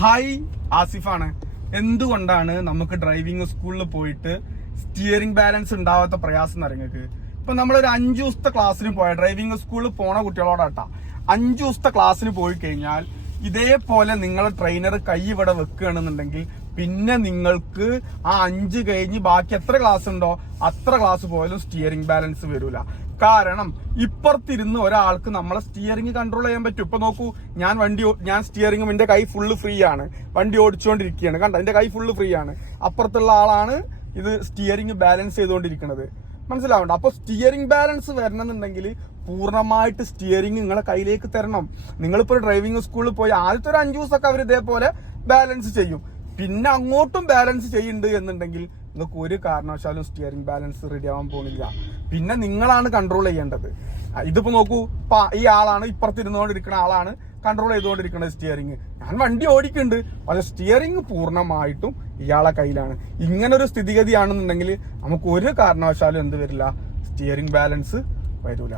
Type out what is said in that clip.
Hi, ആസിഫാണ്. എന്തുകൊണ്ടാണ് നമുക്ക് driving സ്കൂളിൽ പോയിട്ട് സ്റ്റിയറിംഗ് ബാലൻസ് ഉണ്ടാവാത്ത പ്രയാസം നിങ്ങൾക്ക്? ഇപ്പൊ നമ്മളൊരു 5 ദിവസത്തെ ക്ലാസ്സിന് പോയ ഡ്രൈവിംഗ് സ്കൂളിൽ പോണ കുട്ടികളോടാട്ടാ, 5 ദിവസത്തെ ക്ലാസ്സിന് പോയി കഴിഞ്ഞാൽ ഇതേപോലെ നിങ്ങളെ ട്രെയിനർ കൈ ഇവിടെ വെക്കുകയാണെന്നുണ്ടെങ്കിൽ പിന്നെ നിങ്ങൾക്ക് ആ 5 കഴിഞ്ഞ് ബാക്കി എത്ര ക്ലാസ് ഉണ്ടോ അത്ര ക്ലാസ് പോയാലും സ്റ്റിയറിംഗ് ബാലൻസ് വരൂല. കാരണം ഇപ്പുറത്തിരുന്ന് ഒരാൾക്ക് നമ്മളെ സ്റ്റിയറിംഗ് കൺട്രോൾ ചെയ്യാൻ പറ്റും. ഇപ്പൊ നോക്കൂ, ഞാൻ സ്റ്റിയറിംഗും എന്റെ കൈ ഫുള്ള് ഫ്രീ ആണ്, വണ്ടി ഓടിച്ചുകൊണ്ടിരിക്കുകയാണ്, കണ്ട എന്റെ കൈ ഫുള്ള് ഫ്രീ ആണ്. അപ്പുറത്തുള്ള ആളാണ് ഇത് സ്റ്റിയറിംഗ് ബാലൻസ് ചെയ്തുകൊണ്ടിരിക്കുന്നത്. മനസ്സിലാവണ്ട? അപ്പൊ സ്റ്റിയറിംഗ് ബാലൻസ് വരണമെന്നുണ്ടെങ്കിൽ പൂർണ്ണമായിട്ട് സ്റ്റിയറിംഗ് നിങ്ങളെ കയ്യിലേക്ക് തരണം. നിങ്ങളിപ്പോ ഡ്രൈവിംഗ് സ്കൂളിൽ പോയി ആദ്യത്തെ ഒരു 5 ദിവസമൊക്കെ അവർ ഇതേപോലെ ബാലൻസ് ചെയ്യും, പിന്നെ അങ്ങോട്ടും ബാലൻസ് ചെയ്യുന്നുണ്ട് എന്നുണ്ടെങ്കിൽ നിങ്ങൾക്ക് ഒരു കാരണവശാലും സ്റ്റിയറിംഗ് ബാലൻസ് റെഡി ആവാൻ പോകുന്നില്ല. പിന്നെ നിങ്ങളാണ് കൺട്രോൾ ചെയ്യേണ്ടത്. ഇതിപ്പോ നോക്കൂ, ഈ ആളാണ് ഇപ്പുറത്തിരുന്നുകൊണ്ടിരിക്കുന്ന ആളാണ് കൺട്രോൾ ചെയ്തുകൊണ്ടിരിക്കുന്നത് സ്റ്റിയറിംഗ്. ഞാൻ വണ്ടി ഓടിക്കുന്നുണ്ട്, പക്ഷെ സ്റ്റിയറിംഗ് പൂർണ്ണമായിട്ടും ഇയാളെ കയ്യിലാണ്. ഇങ്ങനൊരു സ്ഥിതിഗതിയാണെന്നുണ്ടെങ്കിൽ നമുക്ക് ഒരു കാരണവശാലും എന്ത് വരില്ല, സ്റ്റിയറിംഗ് ബാലൻസ് വരൂല.